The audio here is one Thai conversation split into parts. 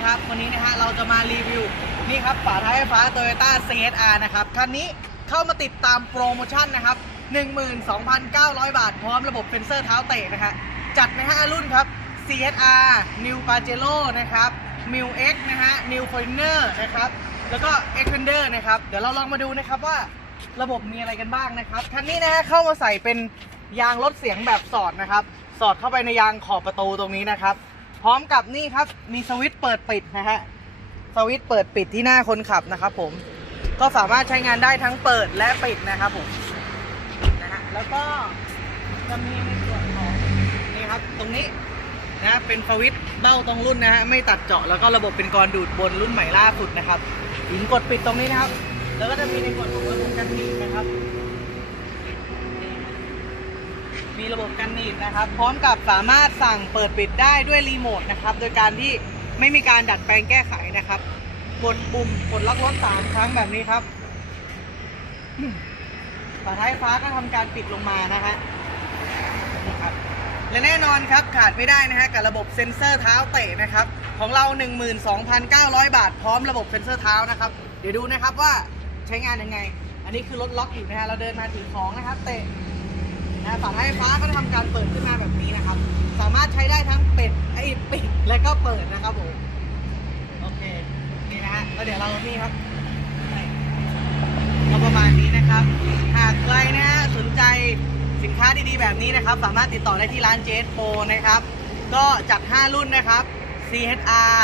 นะครับ วันนี้นะฮะเราจะมารีวิวนี่ครับฝาท้ายไฟฟ้า Toyota CHR นะครับคันนี้เข้ามาติดตามโปรโมชั่นนะครับ 12,900 บาท พร้อมระบบเซ็นเซอร์เท้าเตะนะฮะจัดใน5รุ่นครับ CHR New Pajero นะครับ New X นะฮะ New Foreigner นะครับ แล้วก็ Xpander นะครับ เดี๋ยวเราลองมาดูนะครับว่าระบบมีอะไรกันบ้างนะครับคันนี้นะฮะเข้ามาใส่เป็นยางลดเสียงแบบสอดนะครับ สอดเข้าไปในยางขอบประตูตรงนี้นะครับ พร้อมกับนี่ครับมีสวิตช์เปิดปิดนะฮะสวิตช์เปิดปิดที่หน้าคนขับนะครับผมก็สามารถใช้งานได้ทั้งเปิดและปิดนะครับผมนะฮะแล้วก็จะมีในส่วนของนี่ครับตรงนี้นะเป็นสวิตช์เบ้าตรงรุ่นนะฮะไม่ตัดเจาะแล้วก็ระบบเป็นกรดูดบนรุ่นใหม่ล่าสุดนะครับหินกดปิดตรงนี้นะครับ แล้วก็จะมีในส่วนของระบบกันหนีบนะครับ มีระบบกันหนีบนะครับ พร้อมกับสามารถสั่งเปิดปิดได้ด้วยรีโมทนะครับ โดยการที่ไม่มีการดัดแปลงแก้ไขนะครับ กดปุ่มกดล็อกรถสามครั้งแบบนี้ครับอืมฝาท้ายฟ้าก็ทำการปิดลงมานะฮะนี่ครับและแน่นอนครับขาดไม่ได้นะฮะกับระบบเซ็นเซอร์เท้าเตะนะครับ ของเรา 12,900 บาท พร้อมระบบเซ็นเซอร์เท้านะครับ เดี๋ยวดูนะครับว่าใช้งานยังไง อันนี้คือรถล็อกอยู่นะฮะเราเดินมาถือของนะครับ เตะ นะฝาท้ายฟ้าก็ทำการเปิดขึ้นมาแบบนี้นะครับ สามารถใช้ได้ทั้งเป็ดไอ้ปิดและก็เปิดนะครับผมโอเคนี่นะฮะแล้วเดี๋ยวเรานี่ครับก็ประมาณนี้นะครับ หากใครนะฮะสนใจสินค้าดีๆแบบนี้นะครับ สามารถติดต่อได้ที่ร้านเจสโ o นะครับ ก็จัด 5 รุ่นนะครับ CHR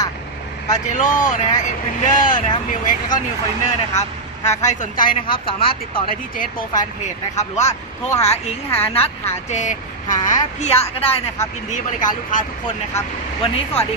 p a j e r o นะฮะ Xpander นะครับ New X แล้วก็ New Foreigner นะครับ หากใครสนใจนะครับ สามารถติดต่อได้ที่เจสโปรแฟนเพจนะครับ หรือว่าโทรหาอิงหานัดหาเจ หาพี่ยะก็ได้นะครับยินดีบริการลูกค้าทุกคนนะครับ วันนี้สวัสดีครับ